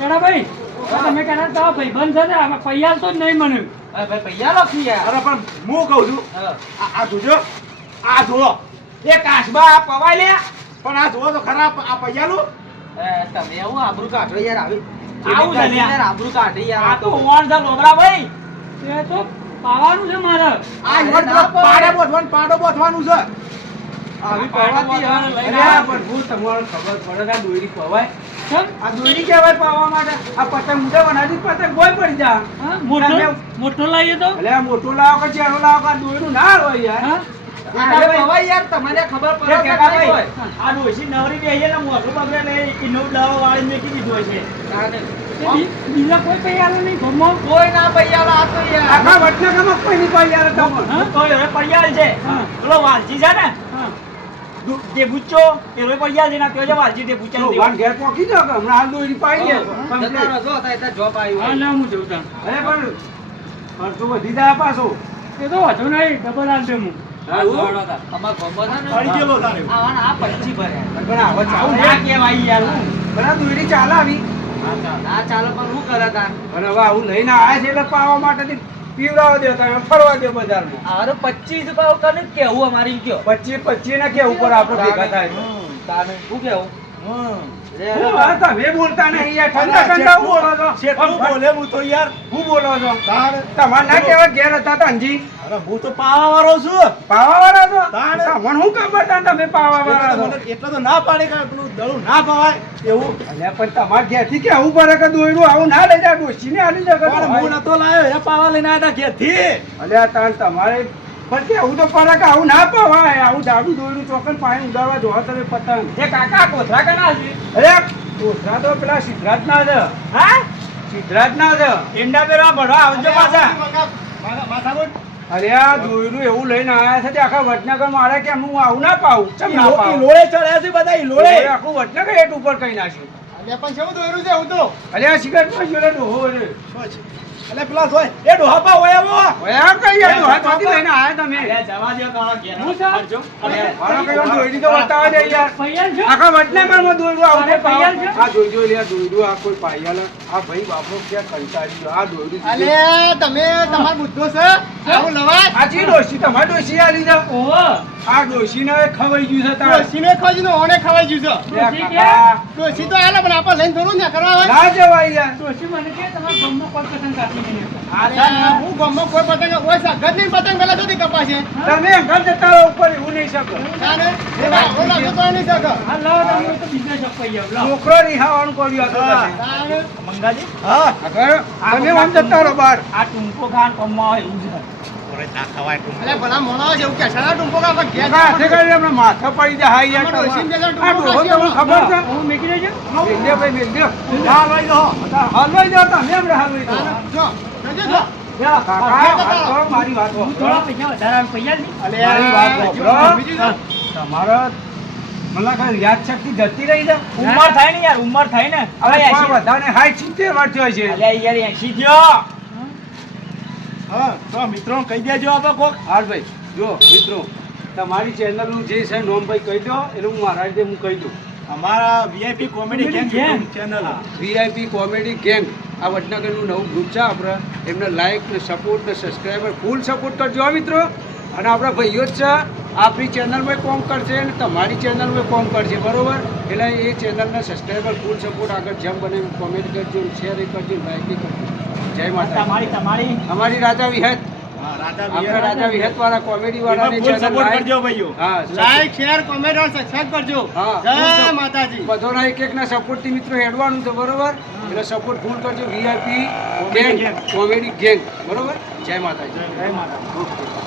કેડા ભાઈ તમે કેડા તો ભાઈબંધ છે ને આમાં પૈયા તો જ નહીં મને ભાઈ પૈયા લખી યાર. અરે પણ હું કહું છું હા. આ જોજો આ જુઓ એ કાચબા આ પવાય લે પણ આ જુઓ તો ખરા આ પૈયાલું તમે એવું આબરૂ કાઢો યાર આવી આવું છે લ્યા. યાર આબરૂ કાઢી યાર આ તો ઓણ છે લોબડા ભાઈ એ તો પાવાનું છે મારે આ અરે ઈવડ ના પેલો પાડે બોધવાનું પાડો બોધવાનું છે આવી પવાતી અરે હવે આ પણ હું તમારે ખબર પડે કે આ દોરી પવાય કેમ આ દોરી કહેવાય પાવા માટે આ પતંગ ઉડે બનાવી પતંગ બોય પડી જા હા મોટો લાવીએ તો એટલે આ મોટો લાવો કે ચેનો લાવો કે આ દોરીનું ના હોય યાર હા અરે ભાઈ યાર તમને ખબર પડે કે ભાઈ નહીં હોય. આ ડોશી નવરી બેહીએ ને મોઢું બગડે ને એ નવ દવા વાળી મેકી દીધું હોય છે બીજા કોઈ પૈયા નહીં ગમો કોઈ ના પૈયા આ તો યાર આખા વટનગરમાં કોઈ નહીં પાઈ યાર તમને હા? તો હવે પૈયાલ છે હા. પેલો વાલજી છે ને હા જે બુચ્ચો એનો પૈયાલ છે ને તે વાલજી તે બુચ્ચા ભગવાન ઘેર પોકી જાવ કે હમણાં હાલ દોરી પાઈ દે જતા રહો છો તો એટલે જોબ આવી હા હોય. ના હું જઉં તાં અરે પણ ખર્ચો વધી જાય પાછો એ તો વાંધો નહીં ડબલ આલ દે હું અમાર ગોમો છે ને અડી ગયેલો તારે. આવાના આ 25 ભર્યા. પણ આવો ચાવું ના કહેવાય યાર બરા દોરી ચાલે આવી ના ચાલો પણ હું કરે તાર અને હવે આવું લઈને આયા છે એટલે પાવા માટે પીવડાવ દે તમે ફરવા દે બજારમાં અરે 25 રૂપિયા કને કેવું અમારી કયો 25 ના કે ઉપર આપણે ભેગા થાય તાને શું કેવું હું આ તમે બોલતા નહીં યાર ઠંડા ઠંડા હું બોલો છો શેઠું બોલે હું તો યાર હું બોલો છો તાણ તમારે ના કહેવાય ઘેર હતા તંજી અરે હું તો પાવા વાળો છું પાવા વાળા છો તાણ. તમને શું ખબર હતા તમે પાવા વાળા છો એટલે તો ના પાડે કે પેલું દળું ના પવાય એવું અલ્યા પણ તમારે ઘેરથી કેવું પડે કે દોયરું આવું ના લઈ જાય ડોશીને આલી પણ હું જગત નતો લાયો એ પાવા લઈને આવ્યા ઘેરથી અલ્યા તાણ તમારે પણ કેવું તો પડે કે આવું ના પવાય આવું જાડું દોયરું ચોકન પાણી ઉડાડવા જોવા તમે પતંગ એ કાકા કોથરા કના છે અરે કોથરા તો પેલા સિદ્ધરાજ ના છે હા સિદ્ધરાજ ના છે ઈંડા પેરવા ભરવા આવજો પાછા માથાકૂટ અરે આ દોયરું એવું લઈને આયા છે તે આખા વડનગર મારે કે હું આવું ના પાઉં ચમ ના પાઉં લોળે ચડ્યા છે બધા ઈ લોળે લોહે આખું વડનગર હેઠ ઉપર કઈ નાખ્યું અલ્યા પણ કેવું દોર્યું છે હું તો અરે આ સિગરેટ માં જોડે ડોહો રે એટલે પેલા જોય એ ડોહાપા હોય આવો ઓયા કઈ યાર ડોહા ચોથી લઈને આયા તમે જવા દો તમારા ઘેર હું સર મારો કઈ દોયરી તો બતાવા દે યાર પૈયા છે આખા વડનગર માં દોયરું આવું અરે પૈયા છે? આ જોઈજો લે દોયરું આ કોઈ પાયાલ આ ભાઈ બાપરો ક્યાં કંટાળી ગયો આ દોયરું અલે તમે તમાર બુદ્ધો છે આવું લવાય આજી ડોશી તમારે ડોશી આલી જાવ ઓહો આ ડોશીને ખવાઈ ગયું છે તાર ડોશીને ખોજી ને ઓણે ખવાઈ ગયું છે લે ડોશી કાકા, ડોશી તો આલે પણ આપણે લઈને થોડું ને કરવા હોય ના જવાય યાર ડોશી મને કે તમારા ગામમાં કોઈ પતંગ કાપી નહીં અરે હું ગામમાં કોઈ પતંગ કોઈ સગત નહીં પતંગ પેલા સુધી કપાશે તમે ઘર જતા રહો ઉપર એવું નહીં શકો તાને એમાં હું લાગતો તો નહીં શકે હા લાવો તમે તો બીજા શોપ પૈયા લાવો છોકરો રિહાવાનું કર્યું હતું તમે. તાને મંગાજી હા આગળ તમે આમ જતા રહો બહાર આ ટૂંકો ખાન કમવા હોય એવું છે અલે ભલા મોણા છે એવું કે છડા ટુંપો કા પણ ઘેર કાકા હાથે કરીને હમણાં માથા પડી જાય હાઈ યાર અમારો ડોશીને તમારે. જરા આ ડોહો તમને ખબર છે હું મેકી દેજો મેલ દે ભાઈ મેલ દે હા લઈ દો હલવાઈ જાઓ તમે હમણાં હલવાઈ જાઓ જો જોજો જો કાકા વાત કરો, મારી વાત હું કરો. થોડા પૈસા વધારે આવે પૈયા નહીં અલે મારી વાત સાંભળો. બીજું જો. તમારા મને કાંઈ યાદ શક્તિ જતી રહી છે ઉંમર થાય ને યાર ઉંમર થાય ને હવે કોઈ બધાને 60-70 વર્ષ થયો છે અલ્યા યાર 80 થયો હા તો મિત્રો કહી દેજો આપણે કોક હાલ ભાઈ જો મિત્રો તમારી ચેનલનું જે છે નોમ ભાઈ કહી દો એટલે હું મારા રીતે હું કહી દઉં અમારા VIP comedy Comedy gang gang. Channel VIP comedy gang આ વડનગરનું નવું ગ્રુપ છે આપણે એમને લાઈક ને સપોર્ટ ને સબસ્ક્રાઈબર ફૂલ સપોર્ટ કરજો હો મિત્રો અને આપણા ભાઈઓ જ છે આપણી ચેનલમાં કોમ કરશે અને તમારી ચેનલમાં કોમ કરશે બરોબર એટલે એ ચેનલના સબસ્ક્રાઈબર ફૂલ સપોર્ટ આગળ જેમ બને એમ કોમેન્ટ કરજો શેર કરજો લાઈક કરજો જય માતા તમારી અમારી રાજા વિહત હા રાજા આપણે રાજા વિહત વાળા કોમેડી વાળાની ફૂલ ચેનલ સપોર્ટ કરજો ભાઈઓ હા લાઈક શેર કોમેન્ટ અને સબસ્ક્રાઇબ કરજો હા. જય માતાજી બધાના એક એકના સપોર્ટથી મિત્રો હેડવાનું છે બરોબર એટલે સપોર્ટ ફૂલ કરજો VIP Comedy gang gang. Comedy gang બરોબર જય માતાજી જય માતા ઓકે